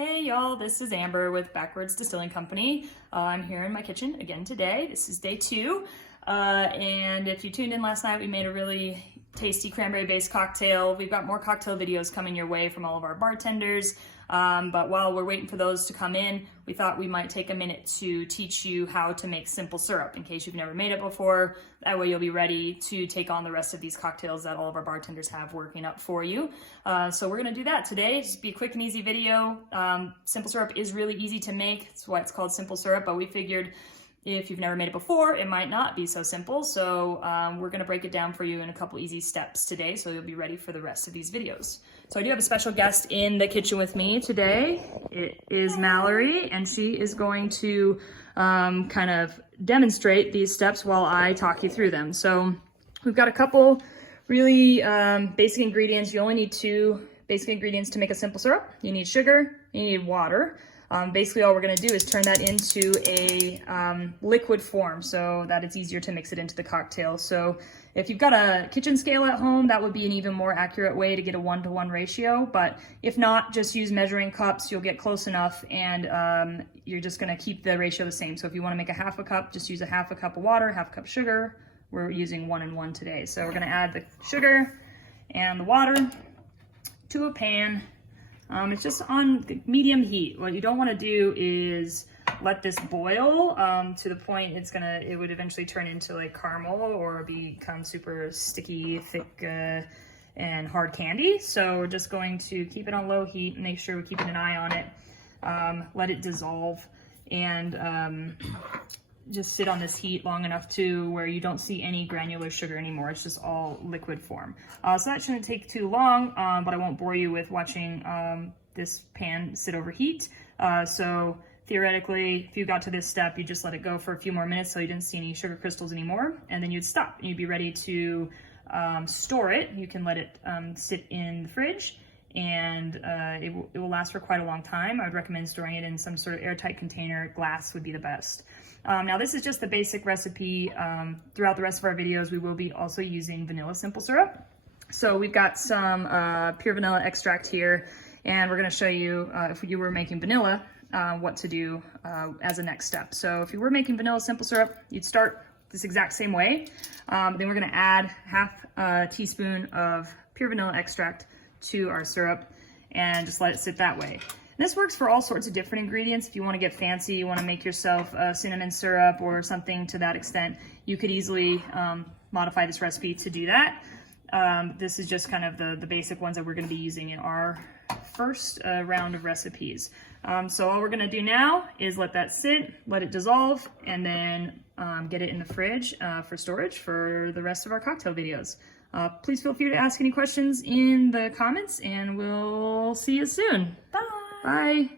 Hey y'all, this is Amber with Backwards Distilling Company. I'm here in my kitchen again today. This is day 2. And if you tuned in last night, we made a really tasty cranberry-based cocktail. We've got more cocktail videos coming your way from all of our bartenders. But while we're waiting for those to come in, we thought we might take a minute to teach you how to make simple syrup in case you've never made it before. That way you'll be ready to take on the rest of these cocktails that all of our bartenders have working up for you. So we're gonna do that today. Just be a quick and easy video. Simple syrup is really easy to make. That's why it's called simple syrup, but we figured if you've never made it before, it might not be so simple. So we're gonna break it down for you in a couple easy steps today, so you'll be ready for the rest of these videos. So I do have a special guest in the kitchen with me today. It is Mallory, and she is going to kind of demonstrate these steps while I talk you through them. So we've got a couple really basic ingredients. You only need 2 basic ingredients to make a simple syrup. You need sugar, you need water. Basically all we're gonna do is turn that into a liquid form so that it's easier to mix it into the cocktail. So if you've got a kitchen scale at home, that would be an even more accurate way to get a 1-to-1 ratio. But if not, just use measuring cups, you'll get close enough, and you're just gonna keep the ratio the same. So if you wanna make a 1/2 cup, just use a 1/2 cup of water, 1/2 cup sugar. We're using 1 and 1 today. So we're gonna add the sugar and the water to a pan. It's just on medium heat. What you don't want to do is let this boil to the point it would eventually turn into like caramel or become super sticky, thick, and hard candy. So we're just going to keep it on low heat and make sure we're keeping an eye on it. Let it dissolve and just sit on this heat long enough to where you don't see any granular sugar anymore. It's just all liquid form. So that shouldn't take too long, but I won't bore you with watching this pan sit over heat. So theoretically, if you got to this step, you just let it go for a few more minutes so you didn't see any sugar crystals anymore, and then you'd stop and you'd be ready to store it. You can let it sit in the fridge, and it will last for quite a long time. I would recommend storing it in some sort of airtight container. Glass would be the best. Now this is just the basic recipe. Throughout the rest of our videos, we will be also using vanilla simple syrup. So we've got some pure vanilla extract here, and we're gonna show you, if you were making vanilla, what to do as a next step. So if you were making vanilla simple syrup, you'd start this exact same way. Then we're gonna add 1/2 teaspoon of pure vanilla extract to our syrup and just let it sit that way. And this works for all sorts of different ingredients. If you want to get fancy, you want to make yourself a cinnamon syrup or something to that extent, you could easily modify this recipe to do that. This is just kind of the basic ones that we're going to be using in our first round of recipes. So all we're going to do now is let that sit, let it dissolve, and then get it in the fridge for storage for the rest of our cocktail videos. Please feel free to ask any questions in the comments, and we'll see you soon. Bye. Bye.